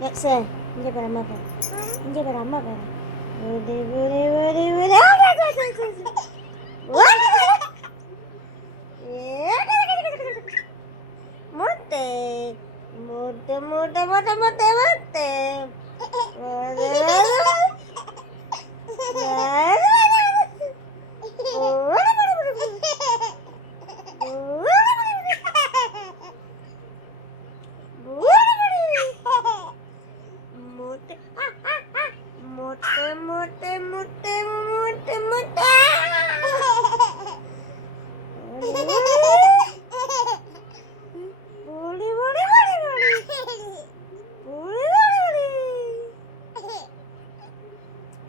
Next இங்கே பாரு அம்மா பாரு இங்கே பாரு அம்மா பாரு ஓடி ஓடி ஓடி ஓடி முட்டை முட்டை முட்டை முட்டை முட்டை முட்டை முட்டை முட்டை முட்டை முட்டை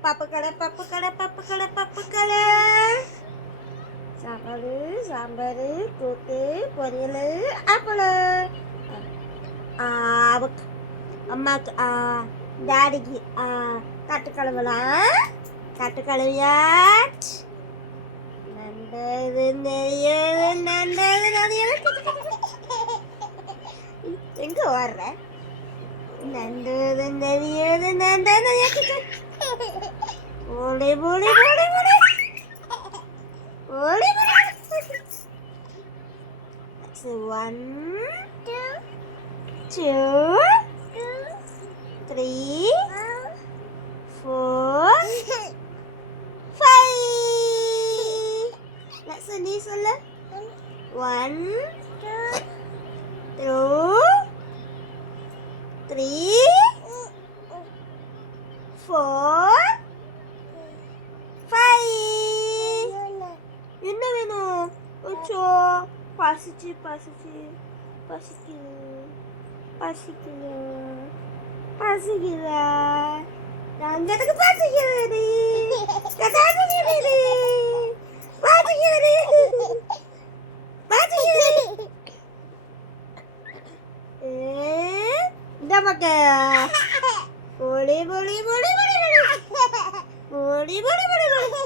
பப்பு கடை பப்பு கடை பப்பு கடை பப்பு கடை சாப்பாடு சாம்பார் கூட்டு பொரியல் அப்பளம் அம்மாக்கு டாடிக்கு கட்டுக்கழுவலாம் கட்டுக்கழுவியாட் நண்டது நெய்யது நண்டது நெய்யது எங்கே வர்ற நண்டது நெய்யது நண்டது நெய்யது ஓடி ஓடி ஓடி ஓடி ஓடி One, two, three, 4, 5. Let's சொல்லு சொல்லு 1, 2, 3, 4, 5. என்ன வேணும் உச்சோ பசிச்சு பசிச்சு பசிக்குது பசிக்குது பசிக்குதா எனக்கு பசிக்குது பசிக்குது பசிக்குது பசிக்குது இந்த பக்கம் போலி போலி போலி போலி போலி போலி போலி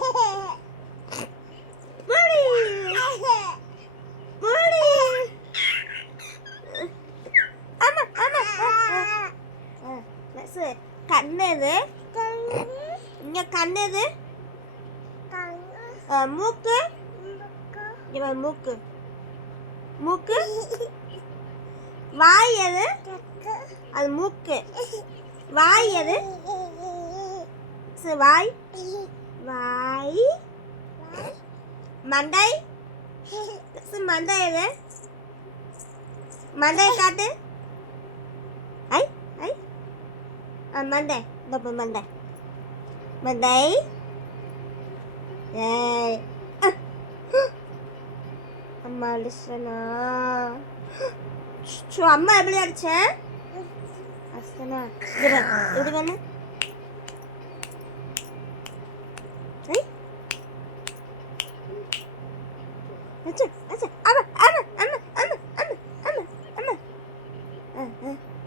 கண்ணது இங்க கண்ணது மூக்கு இவன் மூக்கு மூக்கு வாய் எது அது மூக்கு வாய் எது வாய் வாய் மண்டை மண்டை எது மண்டை காட்டு ஐ ஐ மண்டை இந்த மண்டை மண்டை ஏய் அம்மா அடிச்சனா அம்மா எப்படி அடிச்சேன் அடிச்சனா இப்படி பண்ணு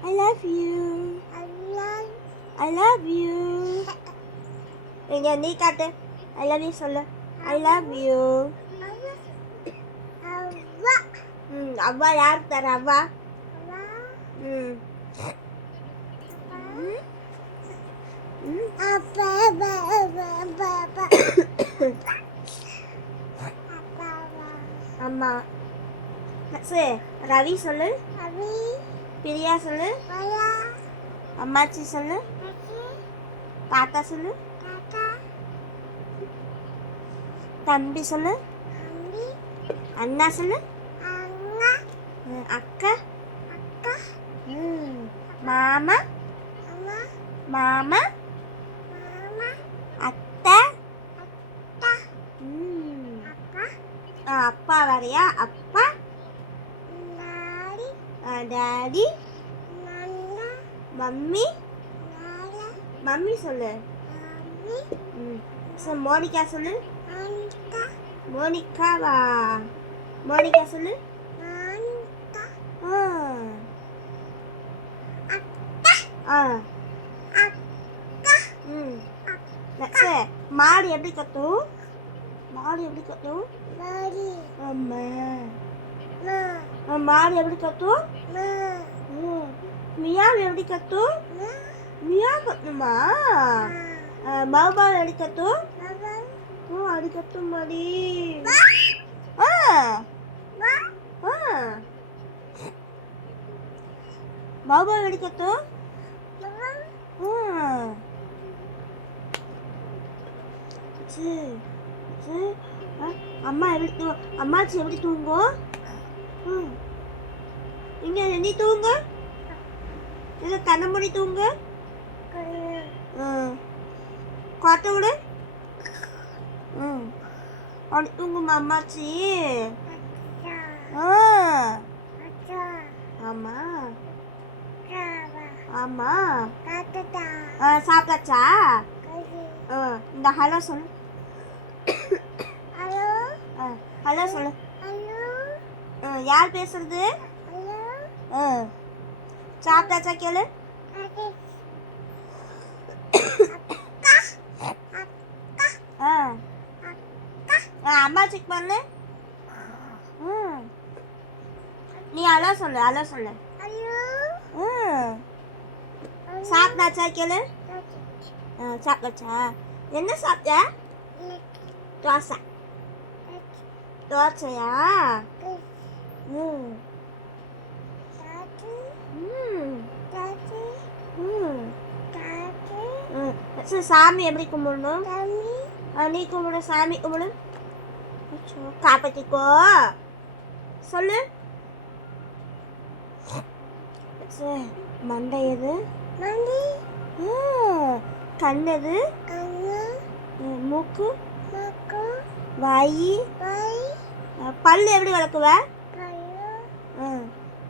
I love you. I love you. நீ காட்டு I love you சொல்லு I love you. அவ்வா யாருக்கு தர அவ்வா அம்மா ரவி சொல்லு பிரியா சொல்லு அம்மாச்சி சொல்லு தாத்தா சொல்லு தம்பி சொல்லு அண்ணா சொல்லு அக்கா மாமா மாமா அத்தை அப்பா வரையா அப்பா டாடி மம்மி மம்மி சொல்லு மோனிகா சொல்லு மோனிகாவா மோனிகா சொல்லு மாடு எப்படி கத்தும் மாடு எப்படி கத்தும் அம்மா மாடு எப்படி கத்தும் மியாவ் எப்படி கத்தும்? மியா கத்துமா? பாபாவ் எப்படி கத்தும்? அப்படி கத்தும் மாதிரி. பாபாவ் எப்படி கத்தும்? அம்மா எப்படி அம்மாச்சி எப்படி தூங்கும்? இங்க நீ தூங்கு. இல்ல கண்ண மூடி தூங்கு. காட்ட விடு. அப்படி தூங்குமா அம்மாச்சி? ஆமா ஆமா. சாப்பிட்டாச்சா? இந்த ஹலோ சொல்லு. ஹலோ சொல்லு. யார் பேசுறது? சாப்பிட்டாச்சா கேளு. அம்மாச்சிக்கு பண்ணு. நீ ஹலோ சொல்லு. ஹலோ சொல்லு. சாப்பிட்டாச்சா கேளு. சாப்பிட்டாச்சா? என்ன சாப்பிட்ட? தோசை. தோசையா? சாமி எப்படி கும்பிடணும்? நீ கும்பிடு. சாமி கும்பிடு. காப்பாத்திக்கோ சொல்லு. மண்டை எது? கண்ணது? மூக்கு? வாய்? பல்லு எப்படி வளர்க்குவ?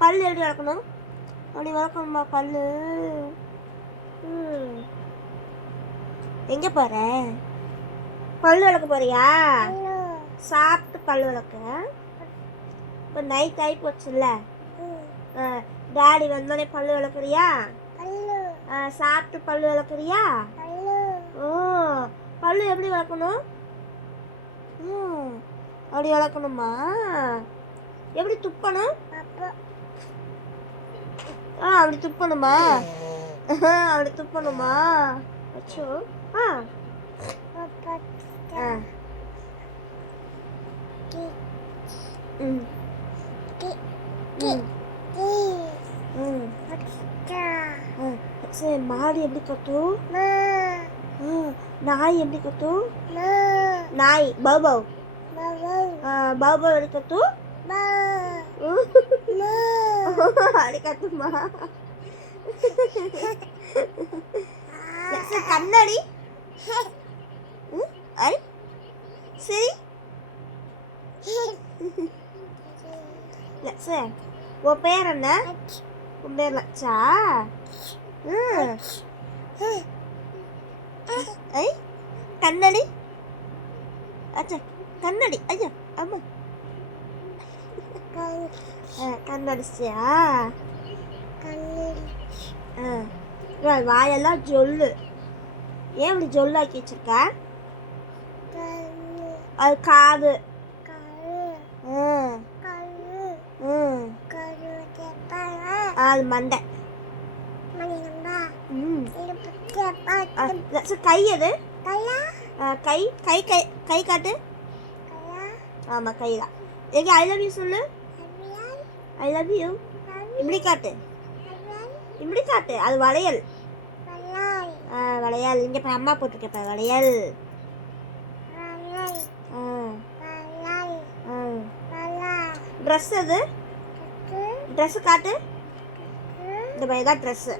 பல்லு எப்படி வளர்க்கணும்? அப்படி வளர்க்கணுமா பல்லு? எங்க போற? பல்லு வளர்க்க போறியா? சாப்பிட்டு பல்லு வளர்க்க. இப்போ நைட் ஆகி போச்சுல்ல, டாடி வந்தோடனே பல்லு வளர்க்குறியா? சாப்பிட்டு பல்லு வளர்க்குறியா? பல்லு எப்படி வளர்க்கணும்? அப்படி வளர்க்கணுமா? எப்படி துப்பணும்? அப்படி துப்பணுமா? அப்படி துப்பணுமா? அச்சோ. சரி, மாடு எப்படி கத்தும்? நாய் எப்படி கத்தும்? நாய் பௌபவ். பௌபவ் எப்படி கத்தும்? அப்படி கத்துமா? கண்ணாடி. சரி உன் பேர் என்ன? உன் பேர் லட்சா? கண்ணாடி. அச்சா கண்ணாடி. ஐயா ஆமா. கண்ணடிச்சியா? வாயெல்லாம் ஜொல்லு. ஏன் இப்படி ஜொல்லாக்கி வச்சிருக்க? அது காது. அது மண்டை. கை எது? கை கை கை கை காட்டு. ஆமா கை தான். எங்க ஐ லவ் யூ சொல்லு. I love you. இப்படி காட்டு. இப்படி காட்டு. அது வளையல். வளையல். இங்க இப்போ அம்மா போட்டிருக்க வளையல். ட்ரெஸ் அது. ட்ரெஸ் காட்டு. இந்த மாதிரி தான் ட்ரெஸ்ஸு.